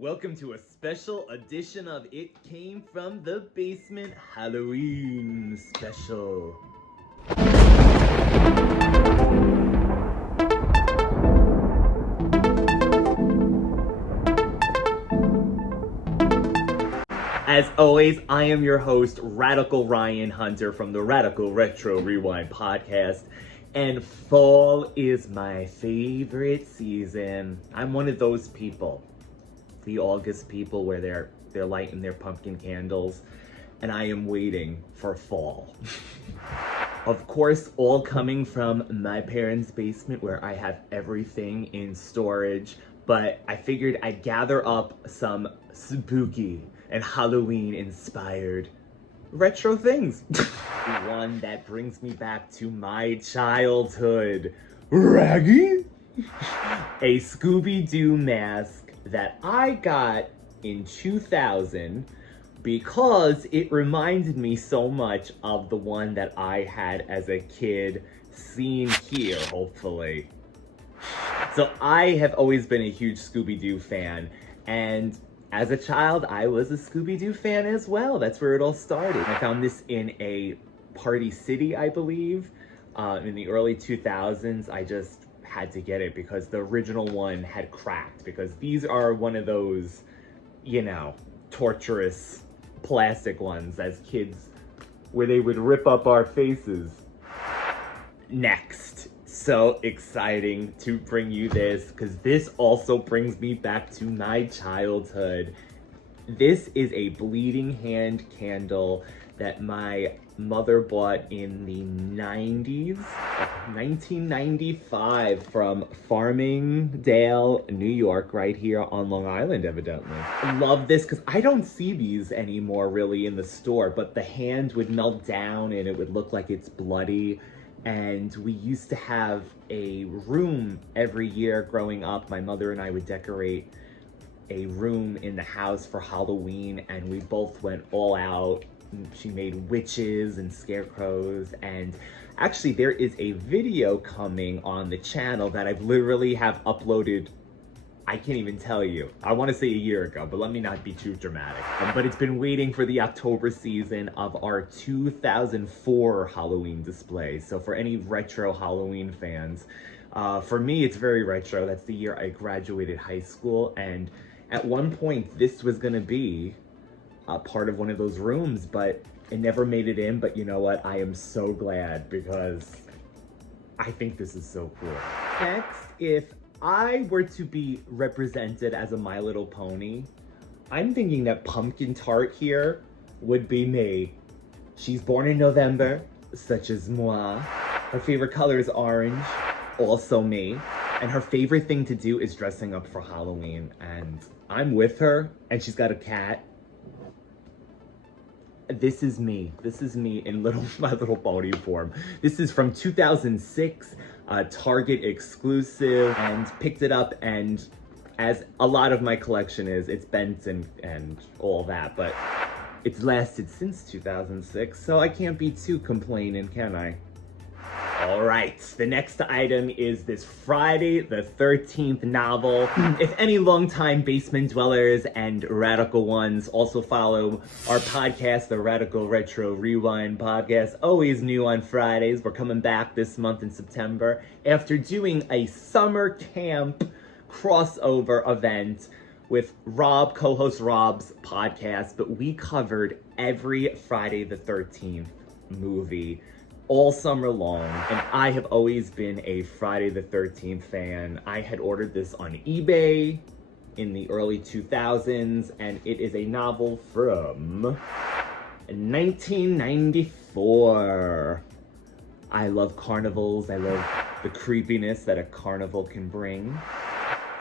Welcome to a special edition of It Came From the Basement Halloween special. As always, I am your host, Radical Ryan Hunter from the Radical Retro Rewind podcast. And fall is my favorite season. I'm one of those people, the August people, where they're lighting their pumpkin candles, and I am waiting for fall. Of course, all coming from my parents' basement where I have everything in storage, but I figured I'd gather up some spooky and Halloween inspired retro things. One that brings me back to my childhood. Raggy? A Scooby-Doo mask that I got in 2000 because it reminded me so much of the one that I had as a kid, seen here, hopefully. So I have always been a huge Scooby-Doo fan, and as a child, I was a Scooby-Doo fan as well. That's where it all started. I found this in a Party City, I believe, in the early 2000s. I just had to get it because the original one had cracked, because these are one of those, torturous plastic ones as kids where they would rip up our faces. Next. So exciting to bring you this, because this also brings me back to my childhood. This is a bleeding hand candle that my mother bought in the 90s, 1995, from Farmingdale, New York, right here on Long Island, evidently. I love this because I don't see these anymore really in the store, but the hand would melt down and it would look like it's bloody. And we used to have a room every year growing up. My mother and I would decorate a room in the house for Halloween, and we both went all out. She made witches and scarecrows, and actually there is a video coming on the channel that I've literally have uploaded, I can't even tell you. I want to say a year ago, but let me not be too dramatic. But it's been waiting for the October season of our 2004 Halloween display. So for any retro Halloween fans, for me, it's very retro. That's the year I graduated high school. And at one point, this was going to be a part of one of those rooms, but it never made it in. But you know what? I am so glad, because I think this is so cool. Next, if I were to be represented as a My Little Pony, I'm thinking that Pumpkin Tart here would be me. She's born in November, such as moi. Her favorite color is orange, also me. And her favorite thing to do is dressing up for Halloween. And I'm with her, and she's got a cat. This is me. This is me in My Little Pony form. This is from 2006. Target exclusive, and picked it up, and as a lot of my collection is, it's bent and all that, but it's lasted since 2006, so I can't be too complaining, can I? All right, the next item is this Friday the 13th novel. If any longtime basement dwellers and radical ones also follow our podcast, the Radical Retro Rewind podcast, always new on Fridays. We're coming back this month in September after doing a summer camp crossover event with Rob, co-host Rob's podcast, but we covered every Friday the 13th movie all summer long, and I have always been a Friday the 13th fan. I had ordered this on eBay in the early 2000s, and it is a novel from 1994. I love carnivals. I love the creepiness that a carnival can bring.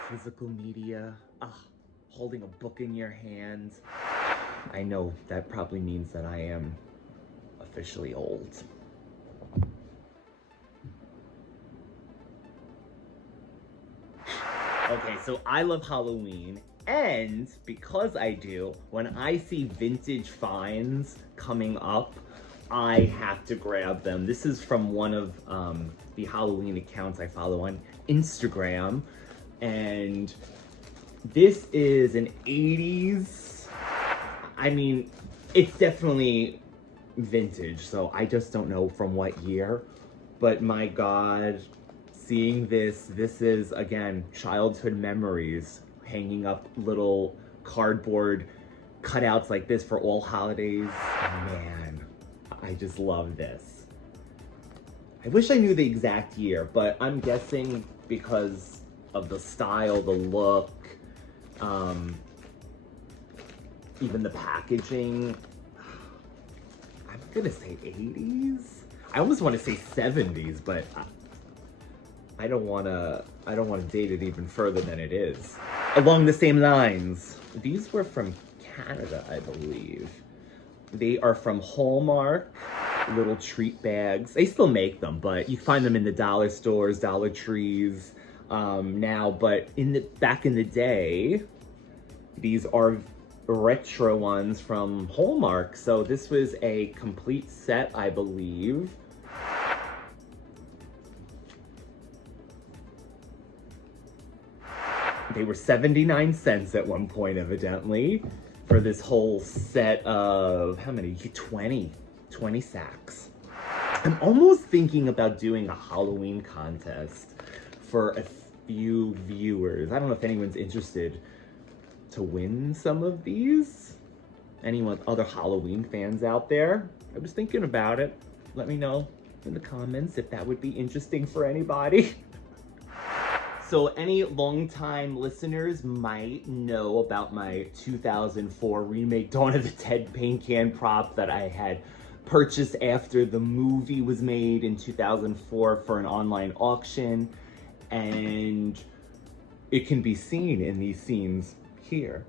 Physical media, holding a book in your hand. I know that probably means that I am officially old. Okay, so I love Halloween, and because I do, when I see vintage finds coming up, I have to grab them. This is from one of the Halloween accounts I follow on Instagram, and This is an 80s. I mean, it's definitely vintage, so I just don't know from what year. But my God, seeing this is, again, childhood memories. Hanging up little cardboard cutouts like this for all holidays. Man, I just love this. I wish I knew the exact year, but I'm guessing because of the style, the look, even the packaging. I'm gonna say 80s. I almost want to say 70s, but I don't want to date it even further than it is. Along the same lines, these were from Canada, I believe. They are from Hallmark, little treat bags. They still make them, but you find them in the dollar stores, Dollar Trees now. But back in the day, these are retro ones from Hallmark. So this was a complete set, I believe. They were 79 cents at one point, evidently, for this whole set of, how many? 20 sacks. I'm almost thinking about doing a Halloween contest for a few viewers. I don't know if anyone's interested to win some of these. Anyone, other Halloween fans out there? I was thinking about it. Let me know in the comments if that would be interesting for anybody. So any longtime listeners might know about my 2004 remake Dawn of the Dead paint can prop that I had purchased after the movie was made in 2004 for an online auction. And it can be seen in these scenes here.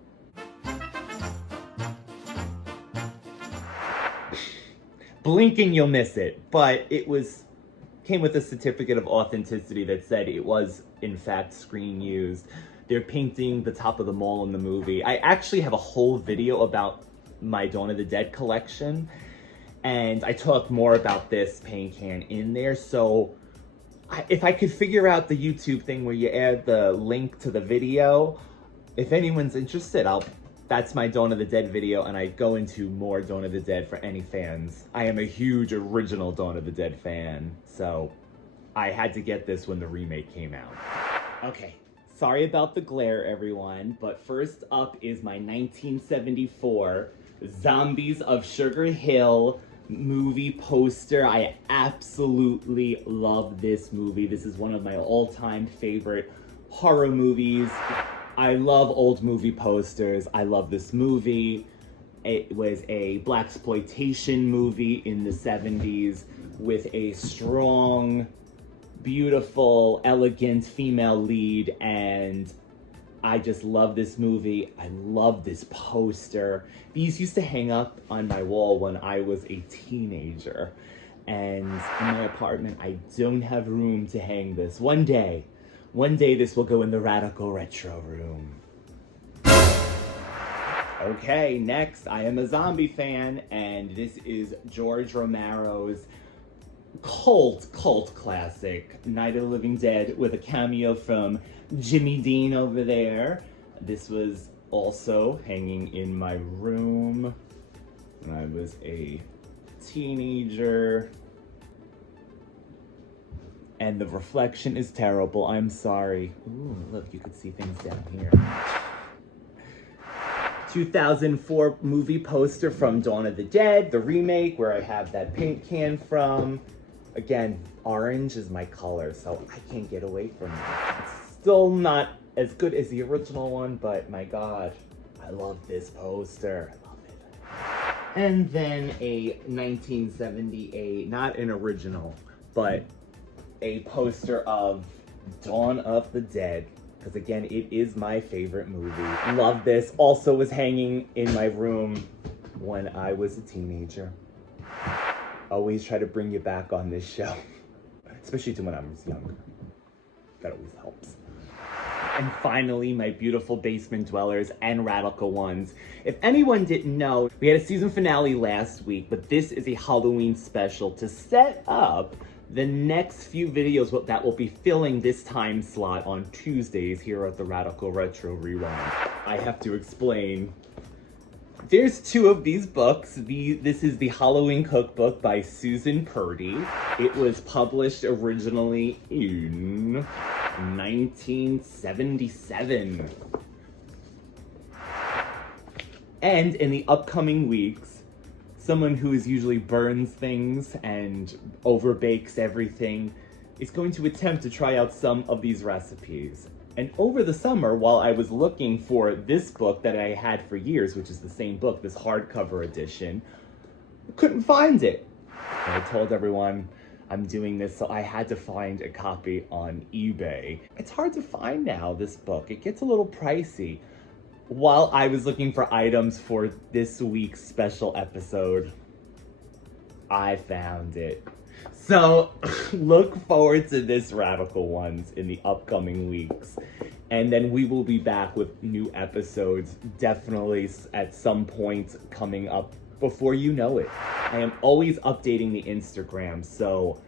Blink and you'll miss it, but it came with a certificate of authenticity that said it was in fact screen used. They're painting the top of the mall in the movie. I actually have a whole video about my Dawn of the Dead collection, and I talk more about this paint can in there. So if I could figure out the YouTube thing where you add the link to the video, if anyone's interested, that's my Dawn of the Dead video, and I go into more Dawn of the Dead for any fans. I am a huge original Dawn of the Dead fan, so I had to get this when the remake came out. Okay, sorry about the glare, everyone, but first up is my 1974 Zombies of Sugar Hill movie poster. I absolutely love this movie. This is one of my all-time favorite horror movies. I love old movie posters. I love this movie. It was a blaxploitation movie in the 70s with a strong, beautiful, elegant female lead, and I just love this movie. I love this poster. These used to hang up on my wall when I was a teenager, and in my apartment I don't have room to hang this. One day this will go in the Radical Retro room. Okay, next, I am a zombie fan, and this is George Romero's cult classic, Night of the Living Dead, with a cameo from Jimmy Dean over there. This was also hanging in my room when I was a teenager. And the reflection is terrible, I'm sorry. Ooh, look, you could see things down here. 2004 movie poster from Dawn of the Dead, the remake, where I have that paint can from. Again, orange is my color, so I can't get away from it. It's still not as good as the original one, but my God, I love this poster. I love it. And then a 1978, not an original, but a poster of Dawn of the Dead, because again, it is my favorite movie. Love this. Also was hanging in my room when I was a teenager. Always try to bring you back on this show, especially to when I was younger. That always helps. And finally, my beautiful basement dwellers and radical ones. If anyone didn't know, we had a season finale last week, but this is a Halloween special to set up The next few videos that will be filling this time slot on Tuesdays here at the Radical Retro Rewind. I have to explain. There's two of these books. This is the Halloween Cookbook by Susan Purdy. It was published originally in 1977. And in the upcoming weeks, someone who usually burns things and overbakes everything is going to attempt to try out some of these recipes. And over the summer, while I was looking for this book that I had for years, which is the same book, this hardcover edition, couldn't find it. And I told everyone I'm doing this, so I had to find a copy on eBay. It's hard to find now, this book. It gets a little pricey. While I was looking for items for this week's special episode, I found it. So look forward to this Radical Ones in the upcoming weeks. And then we will be back with new episodes, definitely at some point coming up before you know it. I am always updating the Instagram, so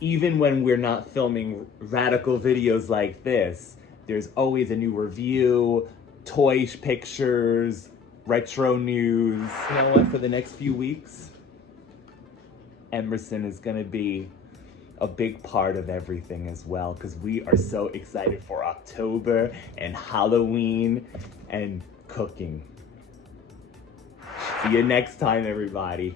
even when we're not filming Radical videos like this, there's always a new review, toy pictures, retro news. You know what, for the next few weeks, Emerson is gonna be a big part of everything as well, because we are so excited for October and Halloween and cooking. See you next time, everybody.